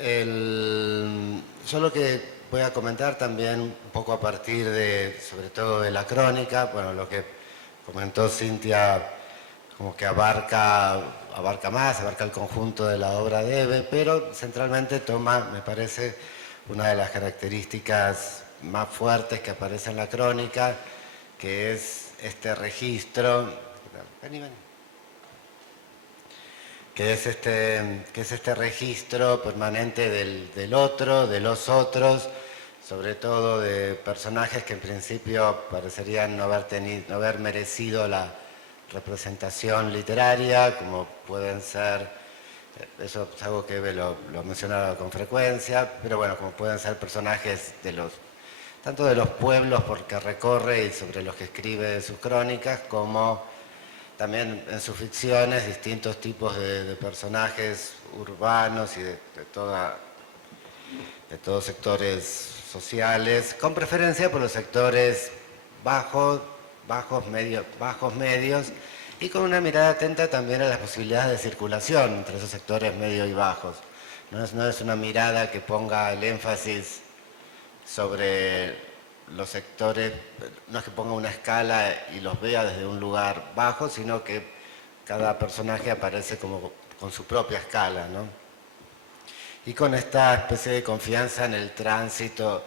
yo lo que voy a comentar también un poco a partir de, sobre todo de la crónica, bueno, lo que comentó Cintia, como que abarca más, abarca el conjunto de la obra de Ebe, pero centralmente toma, me parece, una de las características más fuertes que aparece en la crónica, que es este registro, que es este registro permanente del otro, de los otros, sobre todo de personajes que en principio parecerían no haber merecido la representación literaria, como pueden ser, eso es algo que Ebe lo mencionaba con frecuencia, pero bueno, como pueden ser personajes tanto de los pueblos porque recorre y sobre los que escribe sus crónicas, como también en sus ficciones distintos tipos de personajes urbanos y de todos sectores sociales, con preferencia por los sectores bajos, medios, y con una mirada atenta también a las posibilidades de circulación entre esos sectores medios y bajos. No es una mirada que ponga el énfasis sobre los sectores, no es que ponga una escala y los vea desde un lugar bajo, sino que cada personaje aparece como con su propia escala, ¿no? Y con esta especie de confianza en el tránsito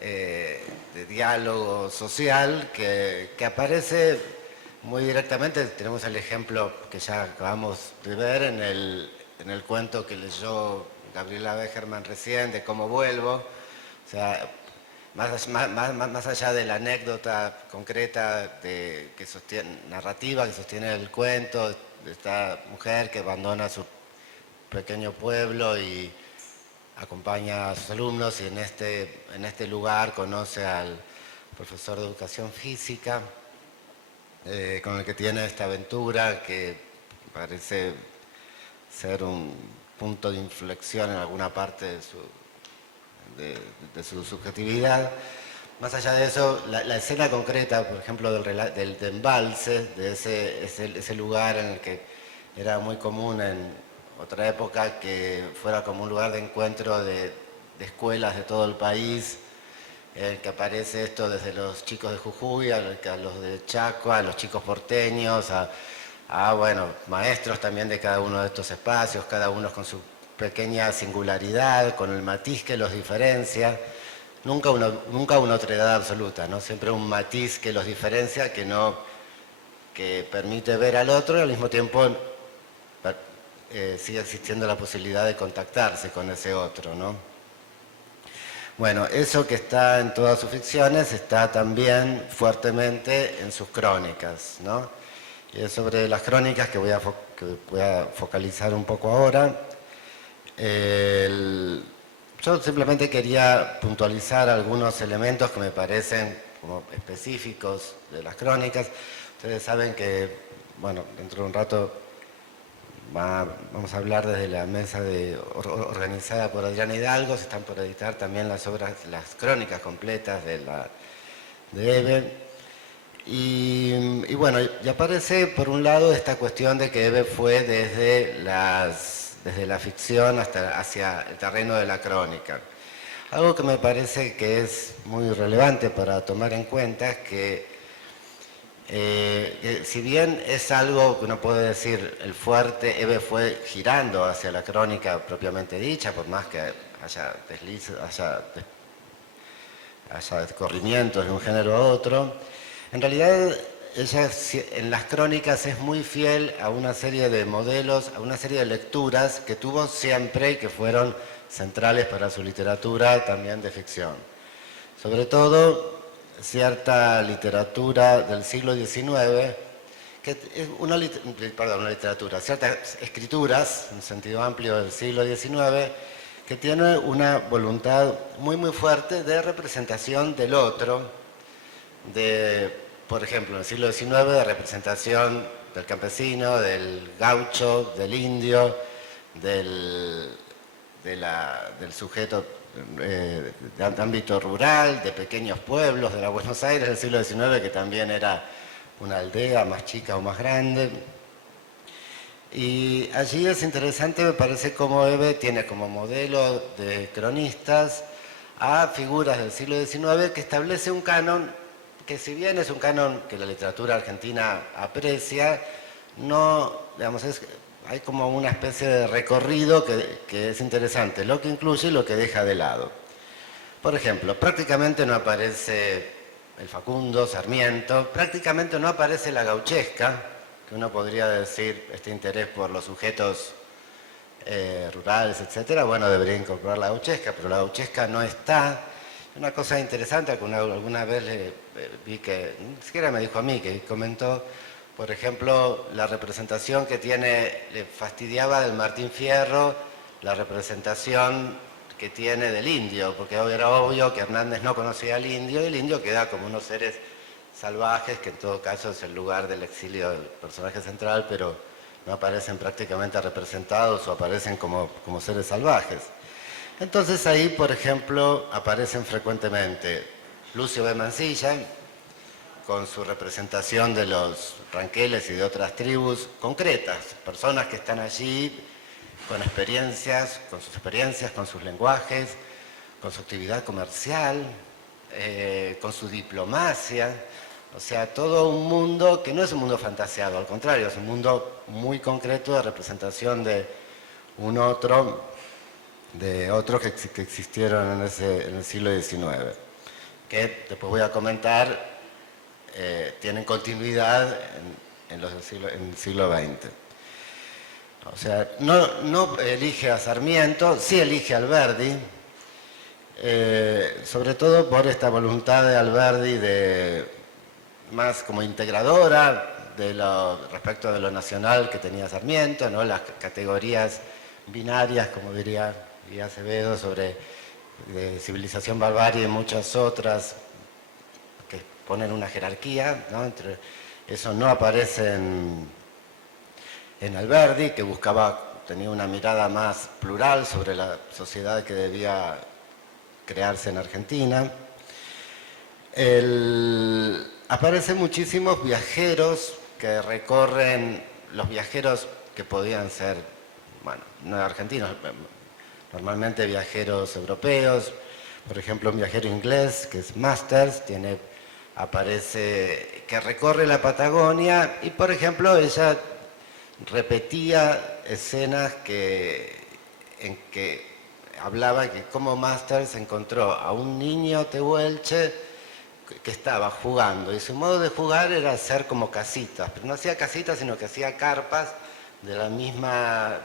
de diálogo social que aparece muy directamente. Tenemos el ejemplo que ya acabamos de ver en el cuento que leyó Gabriela Begerman recién, de Cómo vuelvo. O sea, más allá de la anécdota concreta narrativa que sostiene el cuento, de esta mujer que abandona su pequeño pueblo y acompaña a sus alumnos, y en este lugar conoce al profesor de educación física, con el que tiene esta aventura que parece ser un punto de inflexión en alguna parte de su subjetividad. Más allá de eso, la escena concreta, por ejemplo, del embalse, de ese lugar en el que era muy común en otra época que fuera como un lugar de encuentro de escuelas de todo el país, que aparece esto desde los chicos de Jujuy a los de Chaco, a los chicos porteños, bueno, maestros también de cada uno de estos espacios, cada uno con su pequeña singularidad, con el matiz que los diferencia. Nunca una otredad absoluta, ¿no? Siempre un matiz que los diferencia, que permite ver al otro y al mismo tiempo sigue existiendo la posibilidad de contactarse con ese otro, ¿no? Bueno, eso que está en todas sus ficciones está también fuertemente en sus crónicas, ¿no? Y es sobre las crónicas que voy a focalizar un poco ahora. Yo simplemente quería puntualizar algunos elementos que me parecen como específicos de las crónicas. Ustedes saben que, bueno, dentro de un rato vamos a hablar desde la mesa organizada por Adriana Hidalgo. Se están por editar también las crónicas completas de Ebe. Y bueno, y aparece por un lado esta cuestión de que Ebe fue desde la ficción hacia el terreno de la crónica. Algo que me parece que es muy relevante para tomar en cuenta es que si bien es algo que uno puede decir el fuerte, Ebe fue girando hacia la crónica propiamente dicha, por más que haya corrimientos de un género a otro, en realidad ella en las crónicas es muy fiel a una serie de modelos, a una serie de lecturas que tuvo siempre y que fueron centrales para su literatura también de ficción. Sobre todo cierta literatura del siglo XIX, que es ciertas escrituras, en sentido amplio del siglo XIX, que tiene una voluntad muy fuerte de representación del otro, por ejemplo, en el siglo XIX, de representación del campesino, del gaucho, del indio, del sujeto de ámbito rural, de pequeños pueblos, de la Buenos Aires del siglo XIX, que también era una aldea más chica o más grande. Y allí es interesante, me parece, cómo Eve tiene como modelo de cronistas a figuras del siglo XIX que establece un canon que, si bien es un canon que la literatura argentina aprecia, no, digamos, hay como una especie de recorrido que es interesante, lo que incluye y lo que deja de lado. Por ejemplo, prácticamente no aparece el Facundo, Sarmiento, prácticamente no aparece la gauchesca, que uno podría decir este interés por los sujetos rurales, etcétera. Bueno, debería incorporar la gauchesca, pero la gauchesca no está. Una cosa interesante que alguna vez vi que, ni siquiera me dijo a mí, que comentó, por ejemplo, la representación que tiene, le fastidiaba del Martín Fierro, la representación que tiene del indio, porque era obvio que Hernández no conocía al indio, y el indio queda como unos seres salvajes, que en todo caso es el lugar del exilio del personaje central, pero no aparecen prácticamente representados o aparecen como seres salvajes. Entonces ahí, por ejemplo, aparecen frecuentemente Lucio B. Mansilla, con su representación de los ranqueles y de otras tribus concretas, personas que están allí con experiencias, con sus lenguajes, con su actividad comercial, con su diplomacia. O sea, todo un mundo que no es un mundo fantaseado, al contrario, es un mundo muy concreto de representación de otros que existieron en el siglo XIX, que después voy a comentar, tienen continuidad en el siglo XX. O sea, no elige a Sarmiento, sí elige a Alberdi, sobre todo por esta voluntad de Alberdi más como integradora respecto de lo nacional que tenía Sarmiento, ¿no? Las categorías binarias, como diría Acevedo, sobre civilización, barbarie y muchas otras que ponen una jerarquía, ¿no? Eso no aparece en Alberdi, que tenía una mirada más plural sobre la sociedad que debía crearse en Argentina. Aparecen muchísimos viajeros que recorren, los viajeros que podían ser, bueno, no argentinos, normalmente viajeros europeos. Por ejemplo, un viajero inglés que es Masters, aparece que recorre la Patagonia y, por ejemplo, ella repetía escenas en que hablaba que como Masters encontró a un niño tehuelche que estaba jugando, y su modo de jugar era hacer como casitas, pero no hacía casitas, sino que hacía carpas de la misma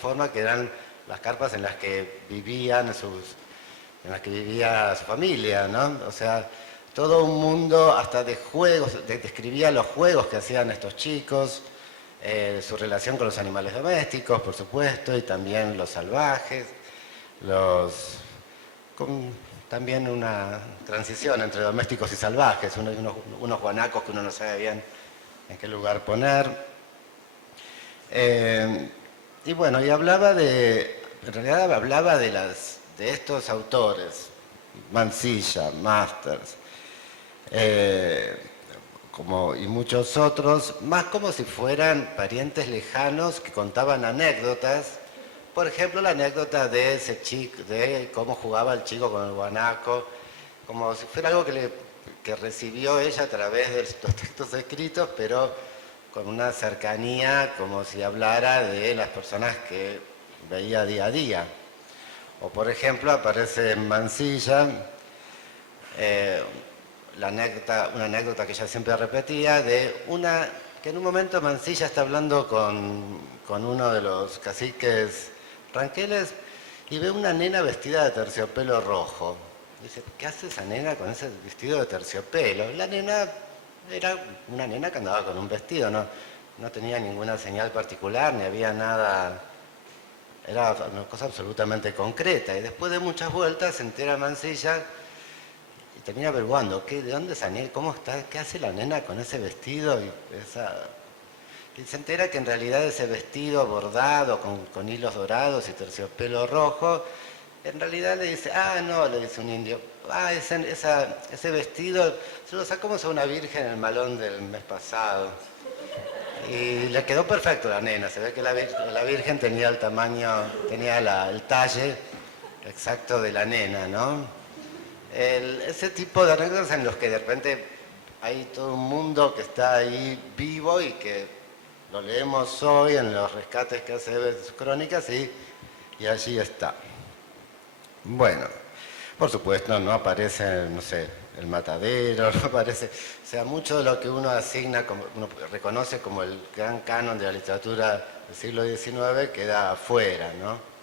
forma que eran las carpas en las que vivía su familia, ¿no? O sea, todo un mundo hasta de juegos, describía los juegos que hacían estos chicos, su relación con los animales domésticos, por supuesto, y también los salvajes, con también una transición entre domésticos y salvajes, unos guanacos que uno no sabe bien en qué lugar poner. Y bueno, y en realidad hablaba de estos autores, Mansilla, Masters, y muchos otros, más como si fueran parientes lejanos que contaban anécdotas. Por ejemplo, la anécdota de ese chico, de cómo jugaba el chico con el guanaco, como si fuera algo que recibió ella a través de estos textos escritos, pero con una cercanía, como si hablara de las personas que veía día a día. O, por ejemplo, aparece en Mansilla una anécdota que ella siempre repetía, que en un momento Mansilla está hablando con uno de los caciques ranqueles y ve una nena vestida de terciopelo rojo. Dice, ¿qué hace esa nena con ese vestido de terciopelo? La nena era una nena que andaba con un vestido, no tenía ninguna señal particular, ni había nada, era una cosa absolutamente concreta. Y después de muchas vueltas se entera Mansilla y termina averiguando, ¿de dónde es esa nena? ¿Cómo está? ¿Qué hace la nena con ese vestido? Y se entera que en realidad ese vestido bordado con hilos dorados y terciopelo rojo, en realidad le dice, no, le dice un indio, ese vestido se lo sacamos a una virgen en el malón del mes pasado. Y le quedó perfecto a la nena. Se ve que la Virgen tenía el tamaño, tenía el talle exacto de la nena, ¿no? Ese tipo de anécdotas en los que de repente hay todo un mundo que está ahí vivo y que lo leemos hoy en los rescates que hace de sus crónicas y allí está. Bueno, por supuesto no aparece, no sé, el matadero, no aparece, o sea, mucho de lo que uno asigna, uno reconoce como el gran canon de la literatura del siglo XIX queda afuera, ¿no?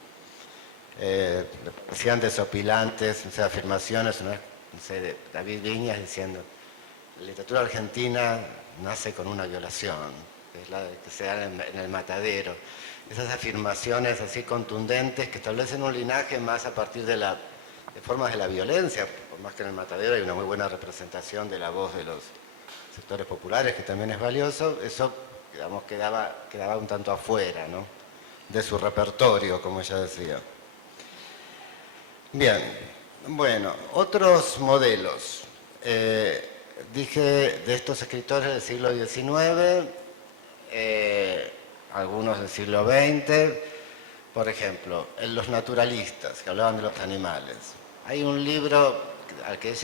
Decían desopilantes, o sea, afirmaciones, no sé, de David Viñas diciendo, la literatura argentina nace con una violación, que es la que se da en el matadero. Esas afirmaciones así contundentes que establecen un linaje más a partir de formas de la violencia, por más que en el matadero hay una muy buena representación de la voz de los sectores populares, que también es valioso, eso, digamos, quedaba un tanto afuera, ¿no? De su repertorio, como ella decía. Bien, bueno, otros modelos. Dije de estos escritores del siglo XIX, algunos del siglo XX, por ejemplo, los naturalistas que hablaban de los animales. Hay un libro al que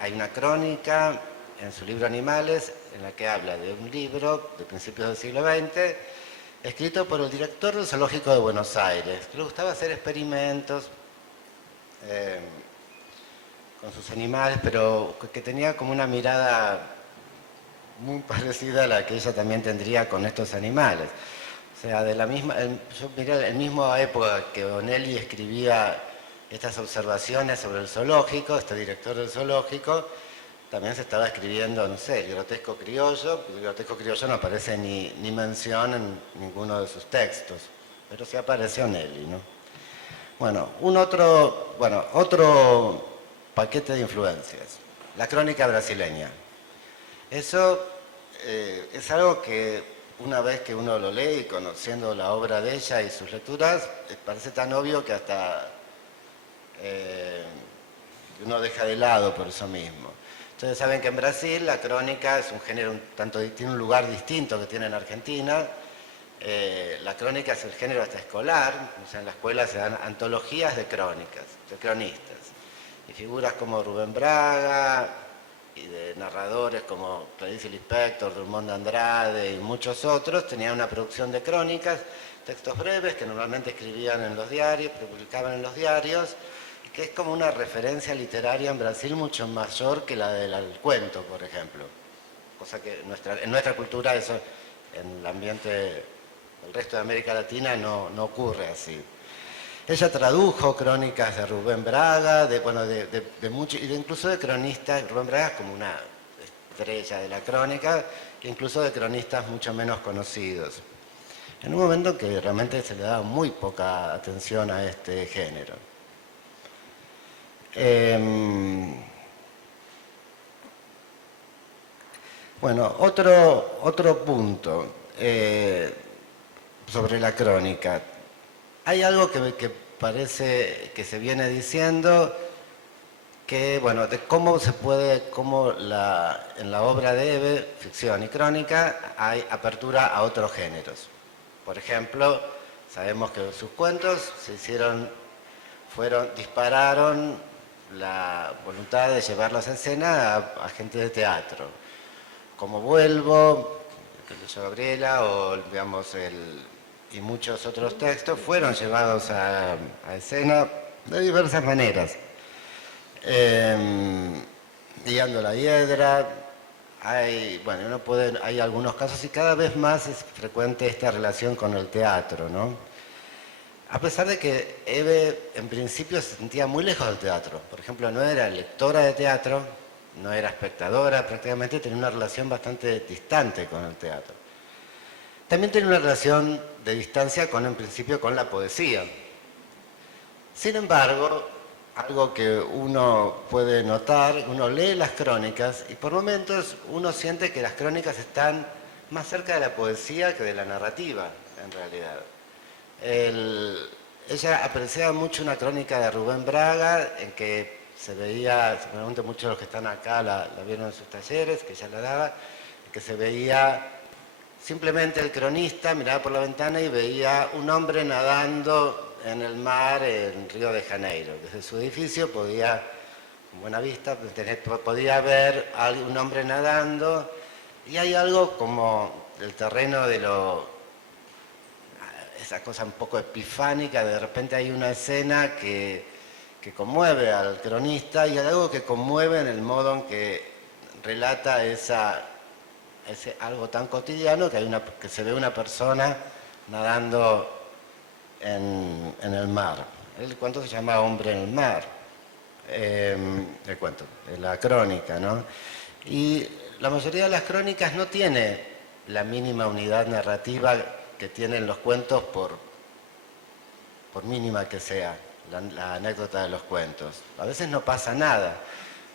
hay una crónica en su libro Animales, en la que habla de un libro de principios del siglo XX, escrito por el director del Zoológico de Buenos Aires, que le gustaba hacer experimentos con sus animales, pero que tenía como una mirada muy parecida a la que ella también tendría con estos animales. O sea, de la misma, yo miré en la misma época que Bonelli escribía estas observaciones sobre el zoológico, este director del zoológico, también se estaba escribiendo, no sé, el grotesco criollo. El grotesco criollo no aparece ni mención en ninguno de sus textos, pero sí aparece Bonelli, ¿no? Bueno, otro paquete de influencias, la crónica brasileña. Eso es algo que una vez que uno lo lee y conociendo la obra de ella y sus lecturas, parece tan obvio que hasta uno deja de lado por eso mismo. Ustedes saben que en Brasil la crónica es un género tiene un lugar distinto que tiene en Argentina. La crónica es el género hasta escolar, o sea, en la escuela se dan antologías de crónicas, de cronistas. Y figuras como Rubén Braga, y de narradores como Clarice Lispector, Drummond de Andrade y muchos otros, tenían una producción de crónicas, textos breves que normalmente escribían en los diarios, publicaban en los diarios, que es como una referencia literaria en Brasil mucho mayor que la del cuento, por ejemplo. Cosa que en nuestra cultura, eso en el ambiente del resto de América Latina no ocurre así. Ella tradujo crónicas de Rubén Braga, incluso de cronistas. Rubén Braga es como una estrella de la crónica, incluso de cronistas mucho menos conocidos. En un momento en que realmente se le daba muy poca atención a este género. Bueno, otro punto sobre la crónica. Hay algo que parece que se viene diciendo, que, bueno, de cómo en la obra de Eve, ficción y crónica, hay apertura a otros géneros. Por ejemplo, sabemos que sus cuentos dispararon la voluntad de llevarlos a escena a gente de teatro. Como Vuelvo, que leyó Gabriela, o digamos y muchos otros textos fueron llevados a escena de diversas maneras. Guiando la hiedra, hay algunos casos y cada vez más es frecuente esta relación con el teatro, ¿no? A pesar de que Eve en principio se sentía muy lejos del teatro. Por ejemplo, no era lectora de teatro, no era espectadora, prácticamente tenía una relación bastante distante con el teatro. También tenía una relación de distancia en principio con la poesía. Sin embargo, algo que uno puede notar, uno lee las crónicas y por momentos uno siente que las crónicas están más cerca de la poesía que de la narrativa, en realidad. Ella apreciaba mucho una crónica de Rubén Braga en que se veía, seguramente muchos de los que están acá la vieron en sus talleres, que ella la daba, que se veía simplemente el cronista miraba por la ventana y veía un hombre nadando en el mar en Río de Janeiro. Desde su edificio podía, con buena vista, podía ver a un hombre nadando, y hay algo como el terreno de esa cosa un poco epifánica. De repente hay una escena que conmueve al cronista, y hay algo que conmueve en el modo en que relata ese algo tan cotidiano, que se ve una persona nadando en el mar. El cuento se llama Hombre en el mar, el cuento, la crónica, ¿no? Y la mayoría de las crónicas no tiene la mínima unidad narrativa que tienen los cuentos, por mínima que sea la anécdota de los cuentos. A veces no pasa nada,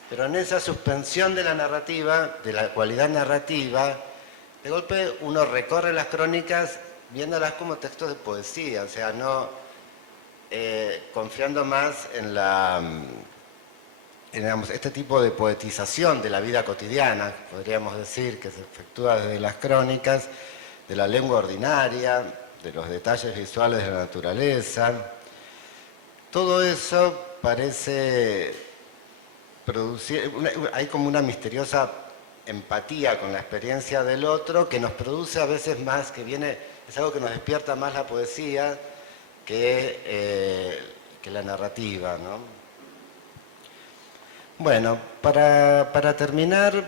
pero en esa suspensión de la narrativa, de la cualidad narrativa, de golpe uno recorre las crónicas viéndolas como textos de poesía, o sea, no confiando más en este tipo de poetización de la vida cotidiana, podríamos decir, que se efectúa desde las crónicas, de la lengua ordinaria, de los detalles visuales de la naturaleza. Todo eso parece producir, hay como una misteriosa empatía con la experiencia del otro, que nos produce a veces más, es algo que nos despierta más la poesía que la narrativa, ¿no? Bueno, para terminar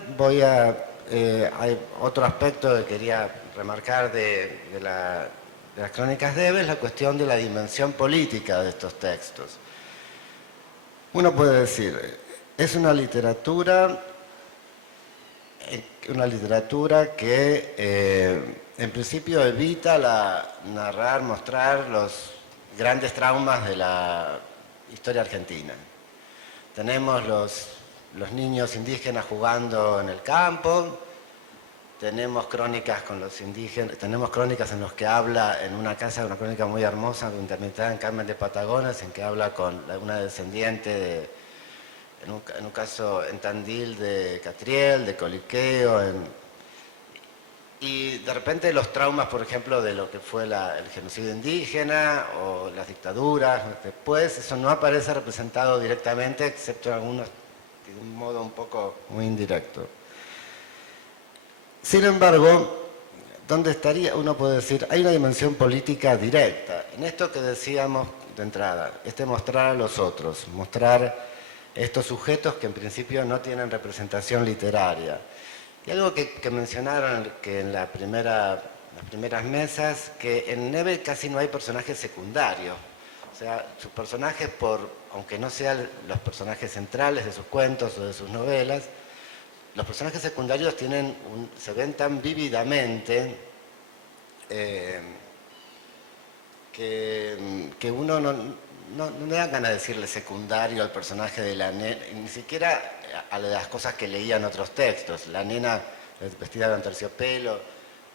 hay otro aspecto que quería remarcar de las crónicas de Eve, es la cuestión de la dimensión política de estos textos. Uno puede decir, es una literatura que en principio evita narrar, mostrar los grandes traumas de la historia argentina. Tenemos los niños indígenas jugando en el campo, tenemos crónicas con los indígenas, tenemos crónicas en las que habla en una casa, una crónica muy hermosa, interpretada en Carmen de Patagones, en que habla con una descendiente en un caso en Tandil de Catriel, de Coliqueo, y de repente los traumas, por ejemplo, de lo que fue el genocidio indígena o las dictaduras, después eso no aparece representado directamente, excepto en algunos, de un modo un poco muy indirecto. Sin embargo, ¿dónde estaría? Uno puede decir, hay una dimensión política directa. En esto que decíamos de entrada, mostrar a los otros, mostrar estos sujetos que en principio no tienen representación literaria. Y algo que mencionaron que en las primeras mesas, que en Neve casi no hay personajes secundarios. O sea, sus personajes, aunque no sean los personajes centrales de sus cuentos o de sus novelas, los personajes secundarios se ven tan vívidamente que uno no me da ganas de decirle secundario al personaje de la nena, ni siquiera a las cosas que leía en otros textos. La nena vestida de terciopelo,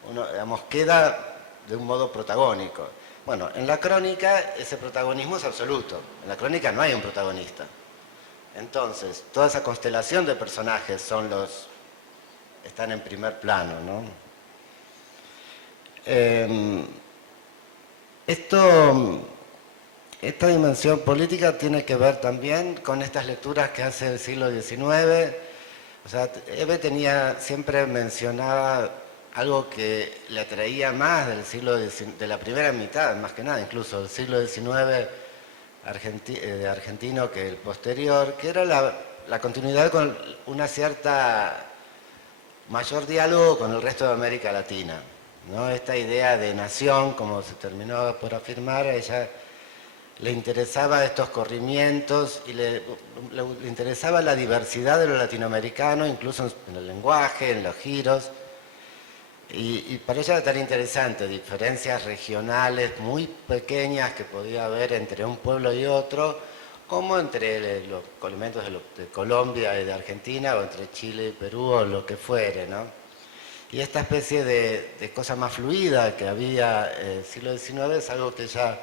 digamos, queda de un modo protagónico. Bueno, en la crónica ese protagonismo es absoluto. En la crónica no hay un protagonista. Entonces, toda esa constelación de personajes están en primer plano, ¿no? Esta dimensión política tiene que ver también con estas lecturas que hace el siglo XIX. O sea, Eve siempre mencionaba algo que le atraía más de la primera mitad, más que nada, incluso del siglo XIX argentino, que el posterior, que era la continuidad con una cierta mayor diálogo con el resto de América Latina, ¿no? Esta idea de nación, como se terminó por afirmar, a ella le interesaba estos corrimientos y le interesaba la diversidad de lo latinoamericano, incluso en el lenguaje, en los giros. Y para ella era tan interesante, diferencias regionales muy pequeñas que podía haber entre un pueblo y otro, como entre los elementos de Colombia y de Argentina, o entre Chile y Perú, o lo que fuere, ¿no? Y esta especie de cosa más fluida que había en el siglo XIX es algo que ella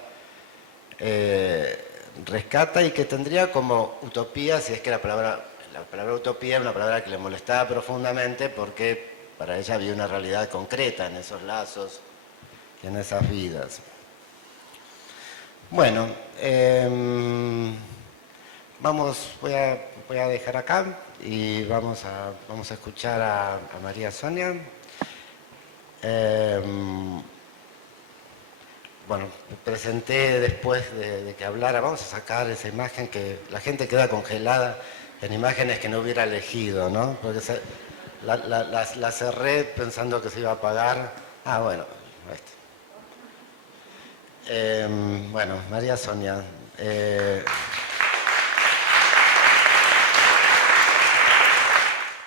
rescata, y que tendría como utopía, si es que la palabra utopía era una palabra que le molestaba profundamente, porque para ella había una realidad concreta en esos lazos y en esas vidas. Bueno, voy a dejar acá y vamos a escuchar a María Sonia. Bueno, presenté después de que hablara, vamos a sacar esa imagen que la gente queda congelada en imágenes que no hubiera elegido, ¿no? Porque la cerré pensando que se iba a apagar. Ah, bueno. Bueno, María Sonia.